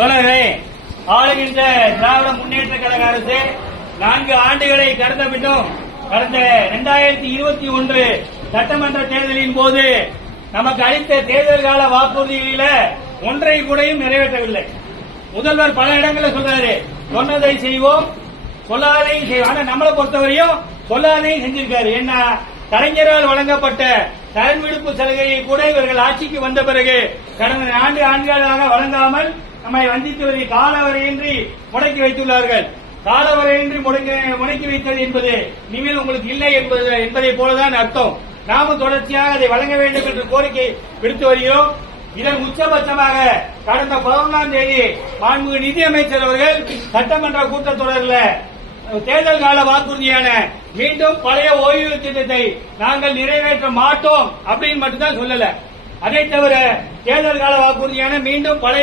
தோழர்களே, ஆளுகின்ற திராவிட முன்னேற்ற கழக அரசு 4 ஆண்டுகளை கடந்த பின்னும் கடந்த 2021 சட்டமன்ற தேர்தலின் போது நமக்கு அளித்த தேர்தல் கால வாக்குறுதிகளில ஒன்றை கூடயும் நிறைவேற்றவில்லை. முதல்வர் பல இடங்களில் சொல்றாரு, சொன்னதை செய்வோம் சொல்லாதையும் செய்வோம். ஆனா நம்மளை பொறுத்தவரையும் சொல்லாதையும் செஞ்சிருக்காரு. என்ன, கலைஞரால் வழங்கப்பட்ட கடன் விடுப்பு சலுகையை கூட இவர்கள் ஆட்சிக்கு வந்த பிறகு கடந்த 4 ஆண்டுகளாக வழங்காமல் நம்மை வஞ்சித்து காலவரையின்றி முடக்கி வைத்துள்ளார்கள். காலவரையின்றி முடக்கி வைத்தது என்பது இனிமேல் உங்களுக்கு இல்லை என்பதை போலதான் அர்த்தம். நாமும் தொடர்ச்சியாக அதை வழங்க வேண்டும் என்று கோரிக்கை விடுத்து வருகிறோம். இதன் உச்சபட்சமாக கடந்த 11ஆம் தேதி மாண்புமிகு நிதியமைச்சர் அவர்கள் சட்டமன்ற கூட்டத்தொடரில் தேர்தல் கால வாக்குறுதியான மீண்டும் பழைய ஓய்வு திட்டத்தை நாங்கள் நிறைவேற்ற மாட்டோம் அப்படின்னு மட்டும்தான் சொல்லல. அதை தவிர தேர்தல் கால வாக்குறுதியான மீண்டும் பழைய